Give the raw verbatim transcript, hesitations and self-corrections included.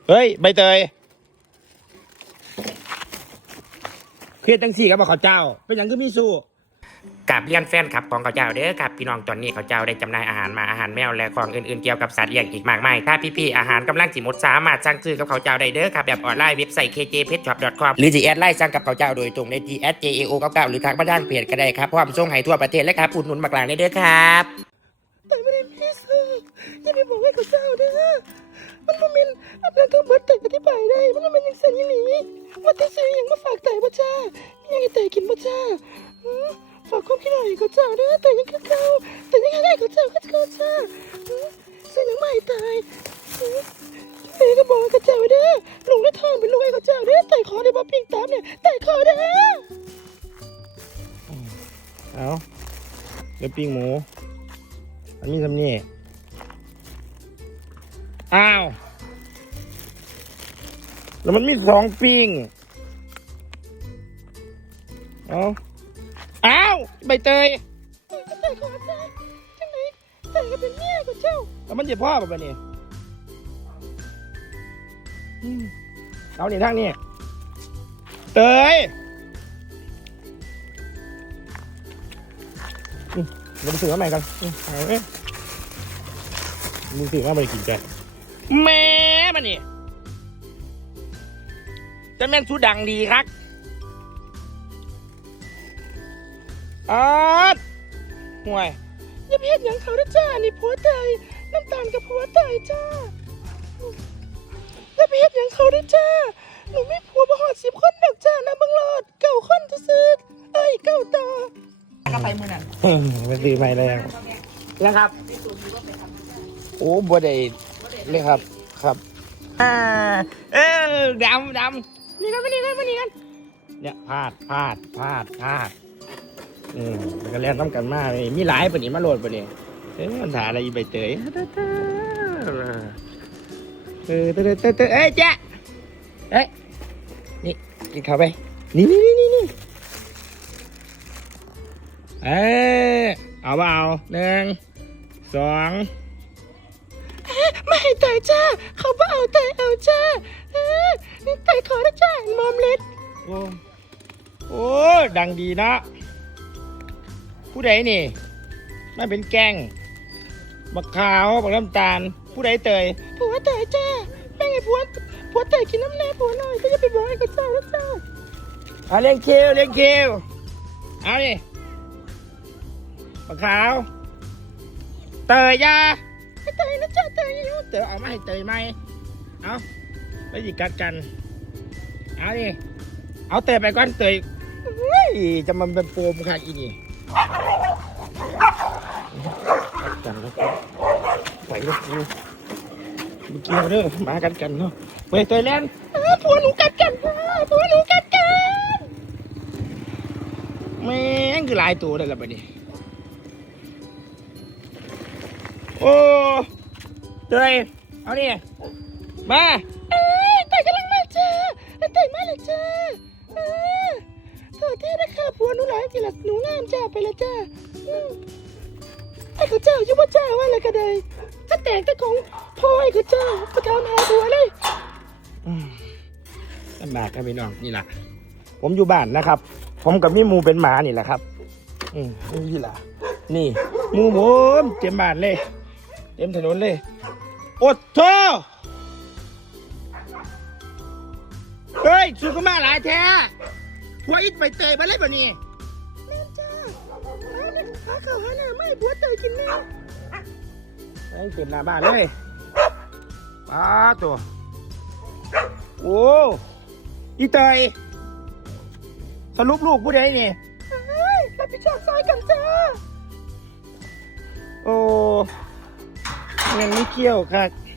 เฮ้ยใบเตยเครียดจังสี่กับข้าวเจ้าเป็นอย่างก็มีสู้กับเลี้ยนแฟนขับของข้าวเจ้าเด้อครับพี่น้องตอนนี้ข้าวเจ้าได้จำหน่ายอาหารมาอาหารแมวและของอื่นๆเกี่ยวกับสัตว์เลี้ยงอีกมากมายถ้าพี่ๆอาหารกำลังสิหมดสามารถสั่งซื้อกับข้าวเจ้าได้เด้อครับแบบออนไลน์เว็บไซต์ เค เจ เพทช็อป ดอท คอม หรือจะแอดไลน์สั่งกับข้าวเจ้าโดยตรงใน จี แอท เจ เอ โอ เก้าเก้า หรือทางบ้านเพจก็ได้ครับพร้อมส่งให้ทั่วประเทศและครับอุดหนุนมากลางได้เด้อครับแต่ไม่ได้พี่ซื้ออย่าไปบอกให้ข้าวเจ้าเด้อมันมันเป็นอันนั้นทั้งหมดแต่อธิบายได้มันมันเป็นอย่างเส้นอย่างนี้ว่าที่ซื้ออย่างมาฝากไต่บ่จ้ามีอย่างไต่กินบ่จ้าฝากความคิดหน่อยข้าวเจ้าเด้อแต่ยังคือเก่าแต่ยังให้ข้าวเจ้าคือเก่าจ้าซื้อยังไม่ตายเอ้ก็บอกข้าวเจ้าเด้อลุงได้ทองเป็นลุงให้ข้าวเจ้าเด้อไต่คอได้บ่ปิ้งตามเนี่ยไต่คอเด้อเอาเดี๋ยวปิ้งหมูอันนี้ทำนี่อ้าวแล้วมันมีสองปิ้งเอาอ้าวใบเตยไต่คอจ้าจังไหนไต่ก็เป็นเมียข้าวเจ้าแล้วมันจะพ่อแบบนี้เอาเนี่ยทางนี้เตยเราไปสื่อว่าใหม่กันมึงสื่อว่าไม่กินใจแม่มันนี่จะแม่นสูดังดีครับอาดห่วยอย่าเพี้ยนอย่างเขานะจ้านี่ผัวตายน้ำตาลกับผัวตายจ้าอย่าเพี้ยนอย่างเขานะจ้าหนูไม่ผัวบ่หอดสิบคนดอกจ้านะบังรอดเก่าคนจะซื้อเอ้ยเก่าต่อก็ไปมือนั่นมันดีใหม่เลยนะครับโอ้บัวได้เลยครับครับอ่าเออดำดำนี่กันมานี่กันมานี่กันเนี่ยพลาดพลาดพลาดพลาดอืมก็เล่นน้ำกันมากเลยมีหลายปนี้มาโหลดปนี้เอ๊ะมันถาอะไรใบเตยเออเตยเตยเตยเอ้ยเจ๊เอ้ยนี่กินข้าวไปนี่นี่นี่นี่เอ้ยเอาเปล่าหนึ่งสองไม่ให้ตายจ้าเขาบ่เอาตายเอาจ้านี่ตายขอนะจ้ามอมเล็ดโอ้โอ้ดังดีนะผู้ใดนี่ไม่เป็นแกงบักขาวบักน้ำตาลผู้ใดเตยผัวตายจ้าแม่ไงผัวผัวตายกินน้ำแน่ผัวหน่อยก็จะไปบอกให้กับเจ้าแล้วจ้าเอาเลี้ยงคิวเลี้ยงคิวเอาดิบักขาวเตยยาให้เตยนะจ้าเตยอยู่เตยเอามาให้เตยไหมเอาไปหยิกกัดกันเอาดิเอาเตยไปก่อนเตยจะมันเป็นโฟมค่ะอีนี่กันแล้วก็ไหวลูกกูเมื่อกี้เราเด้อมากันกันเนาะเว้ยเตยแลนผัวหนูกัดกันผัวหนูกัดกันแม่งคือลายตัวเลยละบัดนี้โอ้เตยเอาดิมาเอ้ยเตยกำลังมาจ้าเตยมาเลยจ้าเออขอเทศนะคะผัวหนูหลายทีละหนูงามจ้าไปละจ้าไอ้ข้าเจ้ายุบเจ้าว่าอะไรกันเลยถ้าแตกแต่ของพ่อไอ้ข้าเจ้าประทานหาผัวเลยลำบากครับพี่น้องนี่แหละผมอยู่บ้านนะครับผมกับนี่มูเป็นหมานี่แหละครับอืมนี่แหละนี่มูผมเต็มบ้านเลยเต็มถนนเลยโอ้โธ่เฮ้ยสุกมาหลายแท้ผัวอิดไปเตยมาเลยป่ะนี่แม่จ้าหาข้าวหาหน้าไม่ผัวเตยกินแม่ไอ้เต็มหน้าบ้านเลยป้าตัวโอ้อีเตยสรุปลูกผู้ใดนี่เฮ้ยรับผิดชอบซอยกันจ้าโอ้เงินไม่เกี่ยวค่ะ